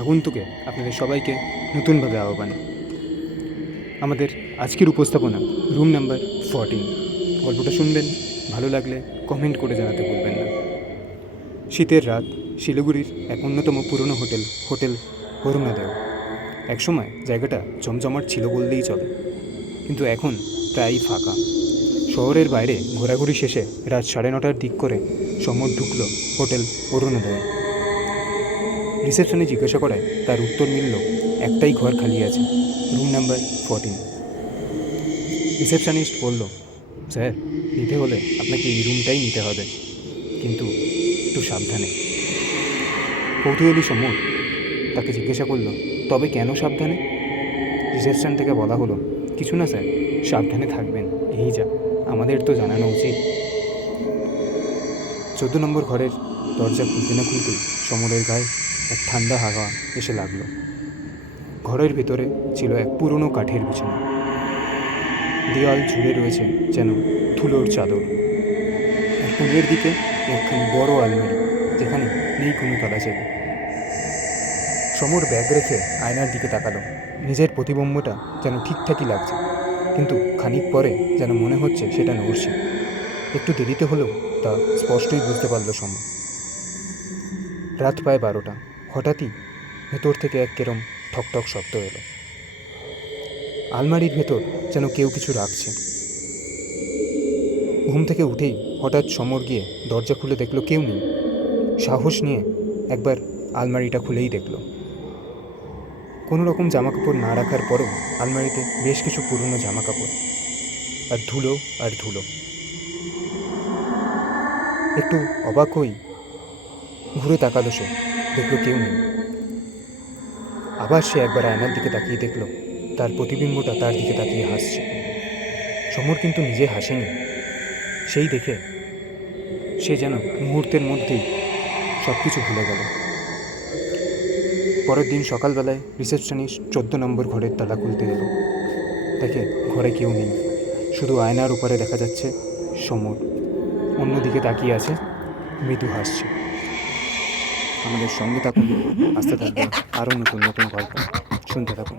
আগন্তুকে আপনাদের সবাইকে নতুনভাবে আহ্বান। আমাদের আজকের উপস্থাপনা রুম নাম্বার 14। গল্পটা শুনবেন, ভালো লাগলে কমেন্ট করে জানাতে ভুলবেন না। শীতের রাত, শিলিগুড়ির এক অন্যতম পুরনো হোটেল অরুণোদয়। একসময় জায়গাটা জমজমাট ছিল বললেই চলে, কিন্তু এখন প্রায়ই ফাঁকা। শহরের বাইরে ঘোরাঘুরি শেষে রাত 9:30টার দিক করে সমর ঢুকল হোটেল অরুণোদয়ে। রিসেপশনে জিজ্ঞাসা করায় তার উত্তর মিলল একটাই ঘর খালি আছে, রুম নাম্বার 14। রিসেপশনিস্ট বলল, স্যার, নিতে হলে আপনাকে এই রুমটাই নিতে হবে, কিন্তু একটু সাবধানে। কৌতূহলী সমর তাকে জিজ্ঞাসা করল, তবে কেন সাবধানে? রিসেপশন থেকে বলা হলো, কিছু না স্যার, সাবধানে থাকবেন, এই যা, আমাদের তো জানানো উচিত। 14 নম্বর ঘরের দরজা খুলতে না খুলতেই সমরের গায়ে এক ঠান্ডা হাওয়া এসে লাগলো। ঘরের ভেতরে ছিল এক পুরনো কাঠের বিছানা, দেওয়াল জুড়ে রয়েছে যেন ধুলোর চাদর। আর কোণের দিকে একখানি বড় আলমারি, যেখানে নেই কোনো তালাচাবি। সমর ব্যাগ রেখে আয়নার দিকে তাকালো। নিজের প্রতিবিম্বটা যেন ঠিকঠাকই লাগছে, কিন্তু খানিক পরে যেন মনে হচ্ছে সেটা নড়ছে। একটু দেরিতে হলেও তা স্পষ্টই বুঝতে পারল সমর। রাত প্রায় 12টা। হঠাৎই ভেতর থেকে এক কেরম ঠকঠক শব্দ এলো। আলমারির ভেতর যেন কেউ কিছু রাখছে। ঘুম থেকে উঠেই হঠাৎ সমর গিয়ে দরজা খুলে দেখলো কেউ নেই। সাহস নিয়ে একবার আলমারিটা খুলেই দেখল। কোনো রকম জামাকাপড় না রাখার পরেও আলমারিতে বেশ কিছু পুরনো জামাকাপড়, আর ধুলো আর ধুলো। একটু অবাক হই ঘুরে তাকালো সে, দেখলো কেউ নেই। আবার সে একবার আয়নার দিকে তাকিয়ে দেখলো তার প্রতিবিম্বটা তার দিকে তাকিয়ে হাসছে। সমর কিন্তু নিজে হাসেনি। সেই দেখে সে যেন মুহূর্তের মধ্যেই সব কিছু ভুলে গেল। পরের দিন সকালবেলায় রিসেপশনিস্ট 14 নম্বর ঘরের তালা খুলতে এলো। দেখে ঘরে কেউ নেই, শুধু আয়নার উপরে দেখা যাচ্ছে সমর অন্যদিকে তাকিয়ে আছে, মৃদু হাসছে। আমাদের সঙ্গে থাকুন, আসতে থাকবে আরও নতুন নতুন গল্প, শুনতে থাকুন।